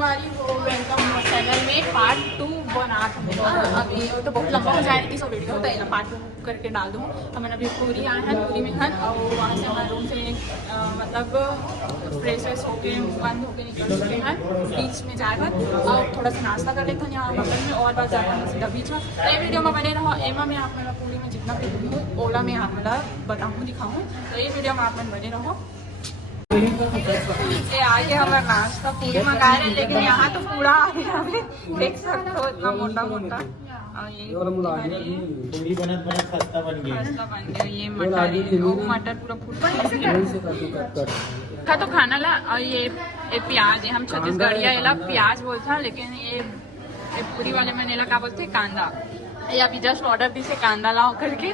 संगवारी हो welcome channel में पार्ट 2 बना था। अभी तो बहुत लंबा हो जाएगी सो वीडियो तो पार्ट 2 करके डाल दूँ। हम अभी पूरी आए हैं, पूरी में हैं और वहाँ से हमारे रूम से मतलब फ्रेश व्रेश होके बंद होके निकल चुके हैं। बीच में जाकर और थोड़ा सा नाश्ता कर लेते हैं यहाँ बगल में और बात जाकर सीधा बीच में। तो ये वीडियो में बने रहो। एमा में आप मेरा पूरी में जितना भी हूँ ओला में आप मेरा बताऊँ दिखाऊँ, तो ये वीडियो में आप में बने रहो। ये आगे हमारा नाश्ता पूरी मंगा रहे हैं, लेकिन यहाँ तो पूरा आ गया अभी देख सकते हो इतना मोटा मोटा। और ये पूरी बनत खस्ता बन गया। ये मटर पूरा फूट का तो खाना ला। और ये प्याज है, हम छत्तीसगढ़िया एला प्याज बोलते हैं, लेकिन ये पूरी वाले में नेला क्या बोलते हैं कांदा। ये अभी जस्ट ऑर्डर दी से कांदा लाओ करके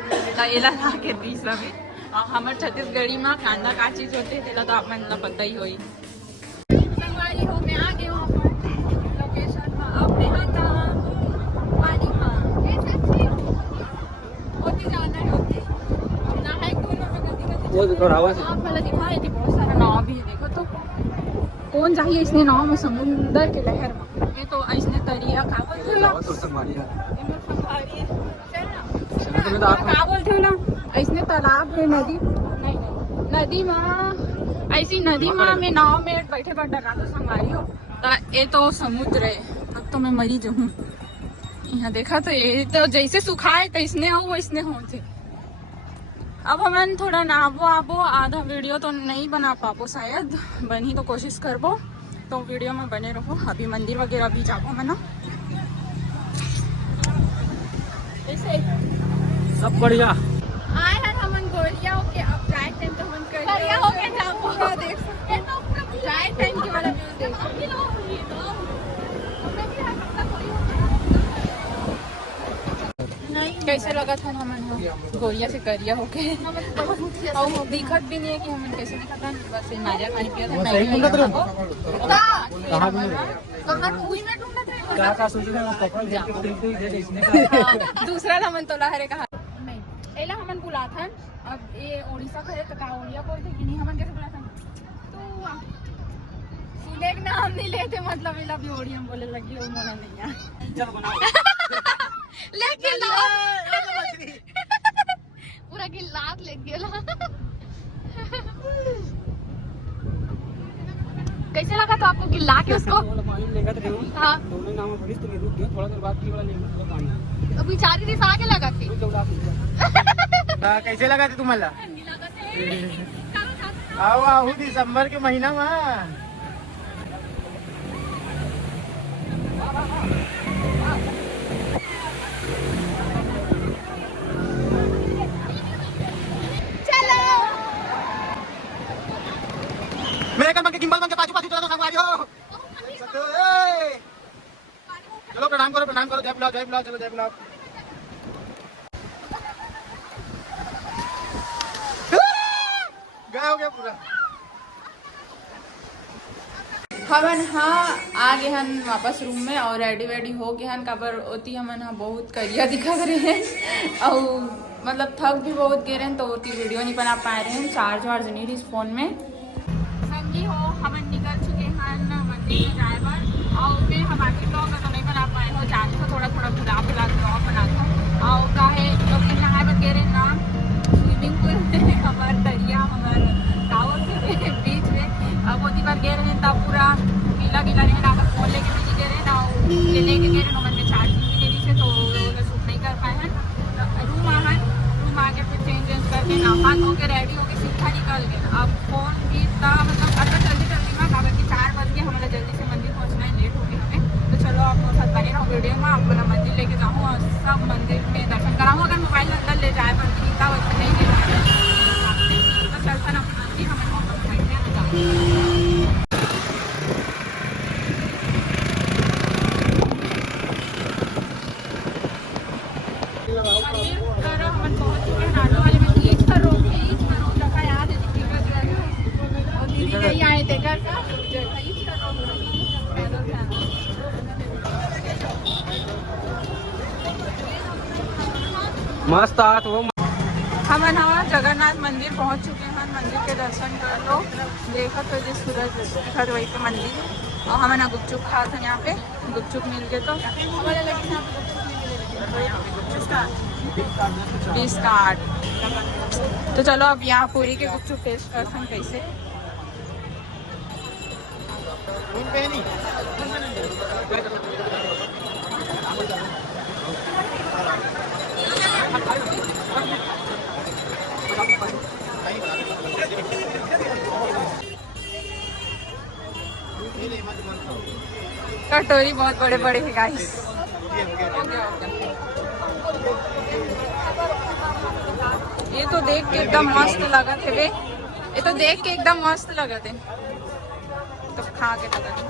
एला ला के दी सभी। हमारे छत्तीसगढ़ी में कांदा का चीज होते थे तो आप मतलब पता ही होई। संगवारी हो मैं आ गई हूँ लोकेशन में। अब यहाँ था पानी होती जाना है होती ना है आप वाला दिखाए थी बहुत सारा नाव भी है। देखो तो कौन चाहिए इसने नाव में समुंदर के लहर में। ये तो इसने तरिया का बोलते हो ना ऐसने तालाब है नदी नहीं नदी में ऐसी नदी में नाव में बैठे बैठ डरा तो संगवारी हो तो ये तो समुद्र है। अब तो मैं मरी जाऊँ यहाँ देखा तो ये तो जैसे सुखाए तो इसने हो वो इसने हो थे। अब हम थोड़ा नाबो आबो आधा वीडियो तो नहीं बना पाबो, शायद बनी तो कोशिश करबो, तो वीडियो में बने रहो। अभी मंदिर वगैरह भी जाबो मैं ना। ऐसे सब बढ़िया आए हैं हम गोलिया होके। अब राइट टाइम तो हम करिया होके जाबो देख सकते हैं राइट टाइम के वाला व्यू देखो। कैसे लगा था हमें गोलिया से करिया होके और दिखत भी नहीं है कि हमें कैसे दिखा था। बस नारियल पानी पिया था। दूसरा था मन तो लहरे कहा एला हमन बुला था। अब ये उड़ीसा का है तो का उड़िया बोलते कि नहीं हमन कैसे बुला था तो सुने के नाम नहीं लेते मतलब एला भी ओड़िया बोले लगी वो मोना नहीं है। चल बनाओ लेकिन पूरा गिलास ले गेला। कैसे लगा तो आपको गिला के उसको? हाँ थोड़ा देर बाद तो बेचारी दिस आगे लगा थी। कैसे लगा थे तुम्हाला? आओ आओ दिसंबर के महीना में मेरे मन के गिम्बल मन के पाछू पाछू चला तो संगवारी हो। चलो प्रणाम करो जय बुलाओ चलो जय बुलाओ। गया हो गया पूरा। हमन हाँ आ गए हन वापस रूम में और रेडी वेडी हो गए हन। काबर होती हमन हाँ बहुत करिया दिखा रहे हैं और मतलब थक भी बहुत गए रहे तो होती वीडियो नहीं बना पा रहे हैं। चार्ज वार्ज नहीं रही फोन में। संगी हो हमन निकल चुके हैं मंदिर में जाए पर और मैं हमारे ब्लॉग में तो नहीं बना पाए हो जाने तो थोड़ा भुला ब्लॉग बनाता हूँ। और का है तो फिर नहाए पर गए रहे ना स्विमिंग पूल में हमारे दरिया हमारे टावर के बीच में। अब वो बार गए रहे तब पूरा गीला गीला रहे ना फोन लेके भी गए रहे ना लेके गए रहे मन में चार्जिंग भी देरी से तो शूट नहीं कर पाए हैं। रूम आके फिर चेंज करके नहा धो के रेडी होके सीधा निकल गए। अब फोन भी था मतलब अच्छा जल्दी में काबर की 4 बज गए हमारा जल्दी से मंदिर पहुँचना है, लेट हो गए हमें। तो चलो आपको साथ बने रहो वीडियो में। आपको ना मंदिर लेके जाऊँ और सब मंदिर में दर्शन कराऊँ। अगर मोबाइल अंदर ले जाए पर गीता वैसे नहीं ले जाए तो चलता ना मंदिर हमें मस्त आत वो हम जगन्नाथ मंदिर पहुंच चुके हैं। मंदिर के दर्शन कर लो। देखो तो जो सूरज दिखा वही पे मंदिर और हमें ना गुपचुप खा था यहाँ पे, गुपचुप मिल गए तो हमारे लगे यहाँ पे गुपचुप 20 का 8। तो चलो अब यहाँ पूरी के गुपचुप टेस्ट करते हैं कैसे। कटोरी बहुत बड़े बड़े है गाइस। ये तो देख के एकदम मस्त लगा थे वे, ये तो देख के एकदम मस्त लगा थे, तो खा के पता नहीं।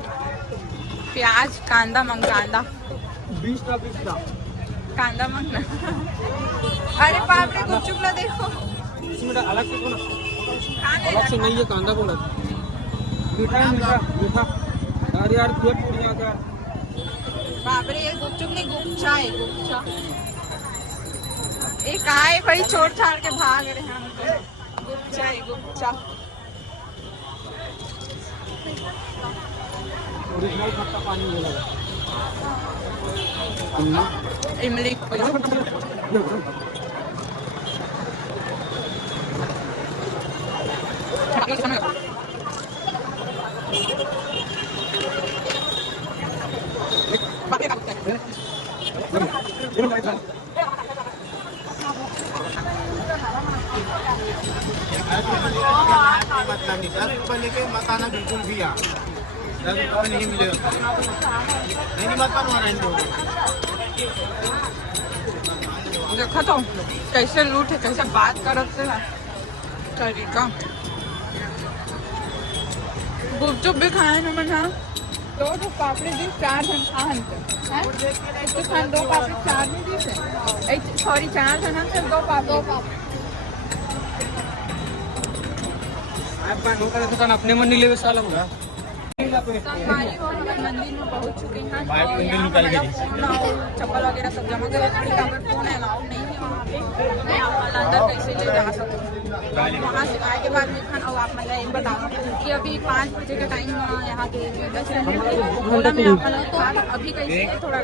प्याज कांदा मंग कांदा 20 का कांदा मंग ना। अरे बाप रे गुपचुप ला देखो, इसमें अलग से बोला, खाने अलग से नहीं है कांदा बोला, मीठा है मीठा मीठा। यार यार पेट फूट गया यार। बाप रे ये गुपचुप नहीं गुपचा है, गुपचा। ये कहा है भाई, छोड़ छाड़ के भाग रहे हैं हम तो। गुपचा है गुपचा। ओरिजिनल खट्टा पानी मिला इमली लेके मत आना बिल्कुल भी यार, नहीं मिलेगा, नहीं मत बनवाना इनको। देखो तो कैसे लूट है, कैसे बात करते हैं तरीका। गुपचुप भी खाए ना मना, दो पापड़ी दी 4 जन खान इसके खान 2 पापड़ी 4 नहीं दी से, सॉरी 4 जन से 2 पापड़ी। अपने मन नहीं ले साला संगवारी और हम मंदिर में पहुंच चुके हैं और यहाँ हमारा फोन और चप्पल वगैरह सब जमा कर रखा है। फोन अलाउड नहीं है वहाँ पे, मैं अंदर कैसे ले जा सकूँ। वहाँ से आए के बाद में खाना, और आप मतलब एक बताओ कि अभी 5 बजे का टाइम यहाँ पे बच रहे हैं, बोला मैं आप अभी कैसे थोड़ा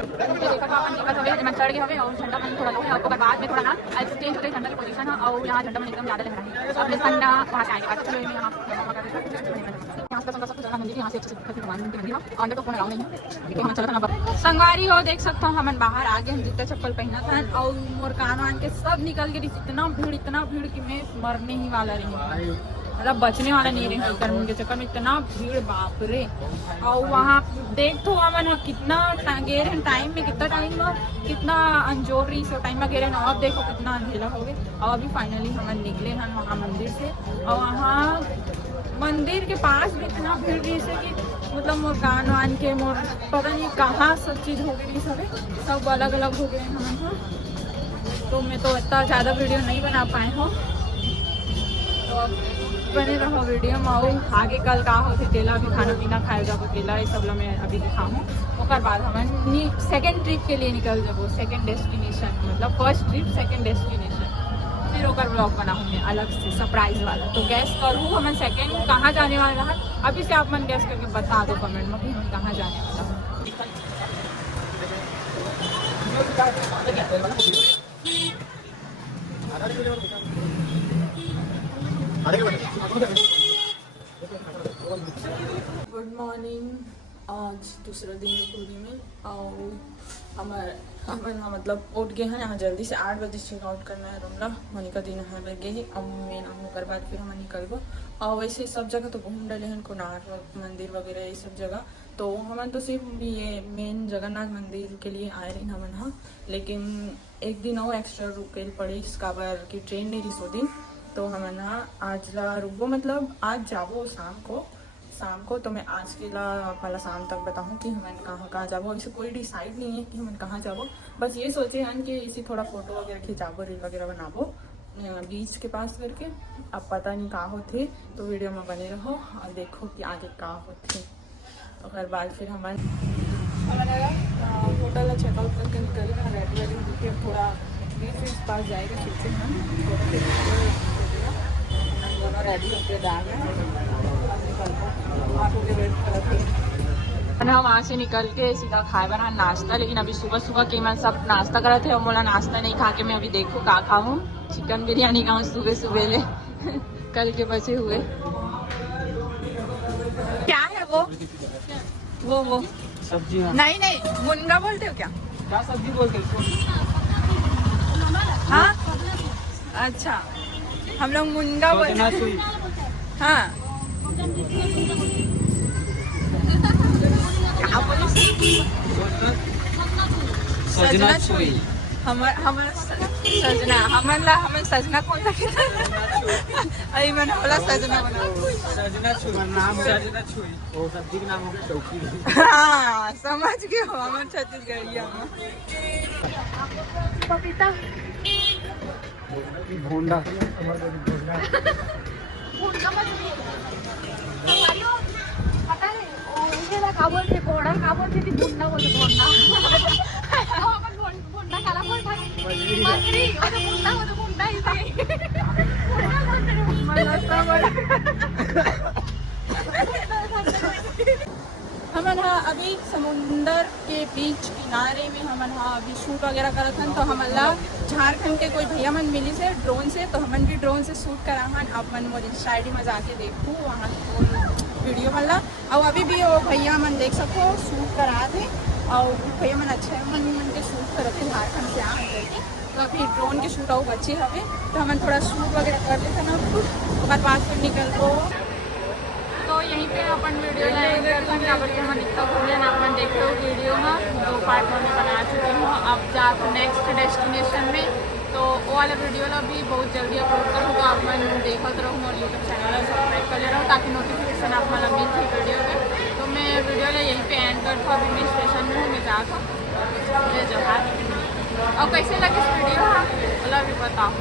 मैं चढ़ गया हमें और झंडा मन थोड़ा लो आपको बाद में थोड़ा ना चेंज होते झंडा की पोजीशन है और यहाँ झंडा मन एकदम ज़्यादा लग रहा है। अपने ठंडा वहाँ से आएंगे बाद चलो यहाँ से अच्छे से अंदर तो फोन अलाउ नहीं है। चलो ना संगवारी हो देख सकता हूँ, हम बाहर आ गए, हम जूता चप्पल पहना था और मोर कान वान के सब निकल गए। इतना भीड़ कि मैं मरने ही वाला रही, मतलब बचने वाला नहीं रही गर्मी के चक्कर में। इतना भीड़ बाप रे। और वहाँ देख तो हमन कितना गेर है टाइम में, कितना टाइम में कितना अंजोर रही सो टाइम में गेर है। अब देखो कितना अंधेला हो गए और अभी फाइनली हम निकले हैं वहाँ मंदिर से। और वहाँ मंदिर के पास भी इतना भीड़ रही है कि मतलब मोर कान वान के मोर पता नहीं कहाँ सब चीज़ हो गई, सब अलग अलग हो गए हैं। तो मैं तो इतना ज़्यादा वीडियो नहीं बना पाए हो, तो अब बने रहो वीडियो में। आओ आगे कल का हो केला भी खाना पीना खाएगा, तो केला ये सब मैं अभी दिखाऊँ। उसके बाद हम सेकेंड ट्रिप के लिए निकल जाबो, सेकेंड डेस्टिनेशन, मतलब फर्स्ट ट्रिप सेकेंड डेस्टिनेशन। फिर होकर ब्लॉग बनाऊँ मैं अलग से सरप्राइज वाला। तो गैस करूँ हम सेकेंड कहाँ जाने वाला है, अभी से आप मन गैस करके बता दो कमेंट में कि हम कहाँ जाने वाला है। Good morning. आज दूसरा दिन है पूरी में और हमारे मतलब उठ गए हैं यहाँ जल्दी से 8 बजे चेकआउट करना है रूम ला। मनिका दिन यहाँ लगे ही अब मैं नाम होकर बाद फिर हम निकल गो। और वैसे सब जगह तो घूम डले हैं, कोणार्क मंदिर वगैरह ये सब जगह। तो हम तो सिर्फ ये मेन जगन्नाथ मंदिर के लिए आए रहे हम यहाँ, लेकिन एक दिन और एक्स्ट्रा रुके पड़े इसका बार की ट्रेन नहीं रही सो दिन। तो हम ना आज ला रुको, मतलब आज जाबो शाम को। तो मैं आज के वाला शाम तक बताऊँ कि हम कहाँ जाबो। अभी कोई डिसाइड नहीं है कि हम कहाँ जाबो, बस ये सोचे हैं कि इसी थोड़ा फोटो वगैरह खिंचाबो, रील वगैरह बनाबो बीच के पास करके। अब पता नहीं कहाँ होते, तो वीडियो में बने रहो और देखो कि आगे कहाँ होते। और बाद फिर हमारे होटल चेकआउट करके निकले रेडी देखिए, थोड़ा बीच पास जाएगा फिर से हम दोनों रेडी होकर जा रहे हैं। आप लोग वेट कर रहे हम वहाँ से निकल के सीधा खाए बना नाश्ता, लेकिन अभी सुबह सुबह के मैं सब नाश्ता करे थे और बोला नाश्ता नहीं खा के मैं अभी देखूँ का खाऊँ। चिकन बिरयानी खाऊँ सुबह सुबह ले कल के बचे हुए। क्या है वो सब्जी नहीं मुनगा बोलते हो क्या? क्या सब्जी बोलते हैं? हाँ अच्छा, हम लोग मुनगा बोलते हैं। हाँ सजना छुई हमारा सजना हमारा सजना कौन सा अरे मैंने बोला सजना बना सजना छुई नाम सजना छुई वो सब्जी का नाम हो गया चौकी। हाँ समझ गए हो, हमारे छत्तीसगढ़िया में पपीता भोंडा पता है ओला का बोलते घोड़ा का बोलते थी बुंडा बोलते घोड़ा अपन बुंडा काला बोलता मछली और बुंडा ही सही हम अभी समुंदर के बीच किनारे में हम अभी शूट वगैरह करत हन। तो हम झारखंड के कोई भैया मन मिली से ड्रोन से, तो हमन भी ड्रोन से शूट करा हन। आप मन मोर इंस्टा आई डी में जाके देखूँ वहाँ वीडियो वाला। और अभी भी वो भैया मन देख सको शूट करा थे और भैया मन अच्छे मन के शूट करते झारखंड से आ करके। तो अभी ड्रोन के शूट और अच्छे हवे तो हमन थोड़ा शूट वगैरह कर लेते ना, उसके बाद फिर निकल को। तो यहीं पे अपन वीडियो एंड करते हैं। हम इतना घूमने ना अपन देखते हो वीडियो में 2 पार्ट में बना चुकी हूँ। अब जाकर नेक्स्ट डेस्टिनेशन में तो वो वाला वीडियो भी बहुत जल्दी अपलोड करूँ। तो आप मैं देखते रहूँ और यूट्यूब चैनल सब्सक्राइब कर ले रहा हूँ ताकि नोटिफिकेशन आप मैं मिल थी वीडियो में। तो मैं वीडियो यहीं पे एंड करता हूँ। अभी मैं स्टेशन में हूँ, मैं जाकर जहाज और कैसे लगे इस वीडियो मतलब भी बताऊँ।